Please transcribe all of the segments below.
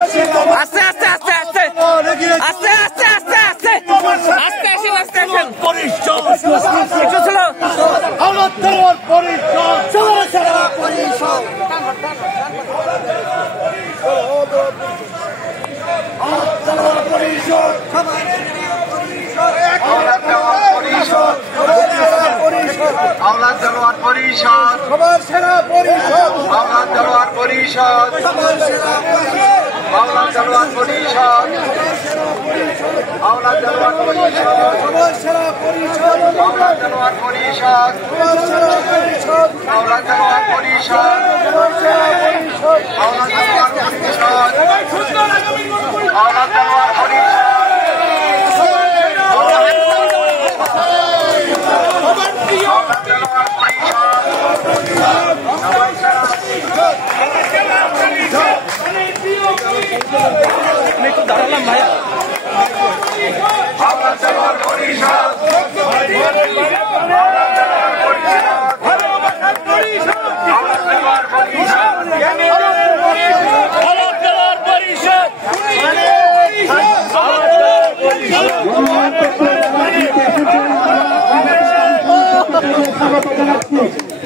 আস্তে আস্তে আস্তে আস্তে আস্তে আস্তে আস্তে আস্তে আস্তে আসেন আস্তে আসেন একটু ছিল আওলাদ দেলোয়ার পরিষদ সবার সেরা পরিষদ আওলাদ দেলোয়ার পরিষদ আওলাদ দেলোয়ার পরিষদ আওলাদ দেলোয়ার পরিষদ সবার সেরা পরিষদ আওলাদ দেলোয়ার পরিষদ সবার সেরা পরিষদ আওলাদ দেলোয়ার পরিষদ সবার সেরা পরিষদ আওলাদ দেলোয়ার পরিষদ আওলাদ দেলোয়ার পরিষদ একটু দাঁড়ালাম ভাই আওলাদ দেলোয়ার পরিষদ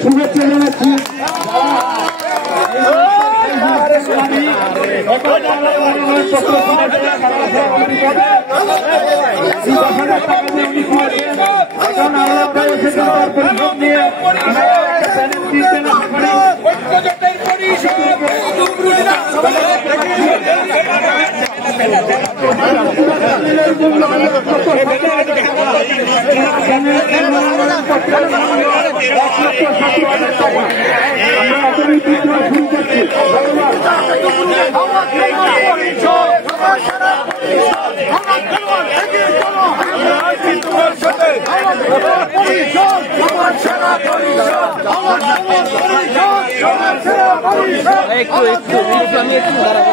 শুভেচ্ছা জানাচ্ছি একটু আমি একটু দাঁড়াবো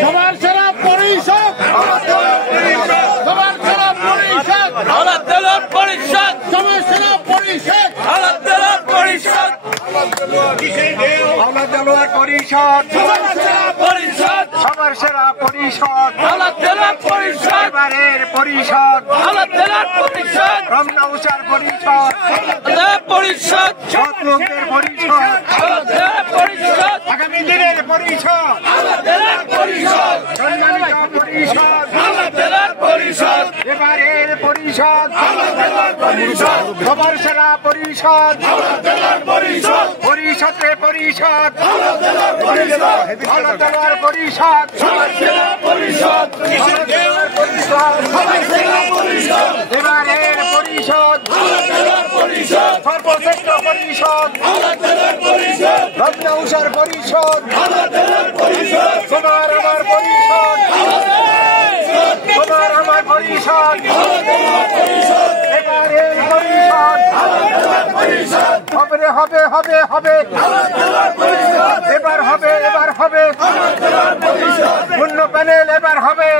সবার সেরা পরিষদ সবার সেরা পরিষদ আওলাদ দেলোয়ার পরিষদ সবার সেরা পরিষদ আওলাদ দেলোয়ার পরিষদ আওলাদ দেলোয়ার পরিষদ সবার সেরা পরিষদ সবার সেরা পরিষদ আওলাদ দেলোয়ার পরিষদ এবারের পরিষদ আওলাদ দেলোয়ার পরিষদ রমনা উচার পরিষদ দেলোয়ার পরিষদ সৎলোকদের পরিষদ আওলাদ দেলোয়ার পরিষদ আগামী দিনের পরিষদ আওলাদ দেলোয়ার পরিষদ সম্মানিত পরিষদ আওলাদ দেলোয়ার পরিষদ এবারের পরিষদ আওলাদ দেলোয়ার পরিষদ সবার সেরা পরিষদ আওলাদ দেলোয়ার পরিষদ পরিষদে পরিষদ আওলাদ দেলোয়ার পরিষদ আওলাদ দেলোয়ার পরিষদ সবার সেরা পরিষদ আওলাদ দেলোয়ার পরিষদ সবার সেরা পরিষদ এবারের পরিষদ আওলাদ দেলোয়ার পরিষদ সর্বশ্রেষ্ঠ পরিষদ আওলাদ দেলোয়ার পরিষদ রমনা উচার পরিষদ আওলাদ দেলোয়ার পরিষদ তোমার আমার পরিষদ তোমার আমার পরিষদ এবারের পরিষদ হবে হবে হবে হবে এবার হবে এবার হবে পূর্ণ প্যানেল এবার হবে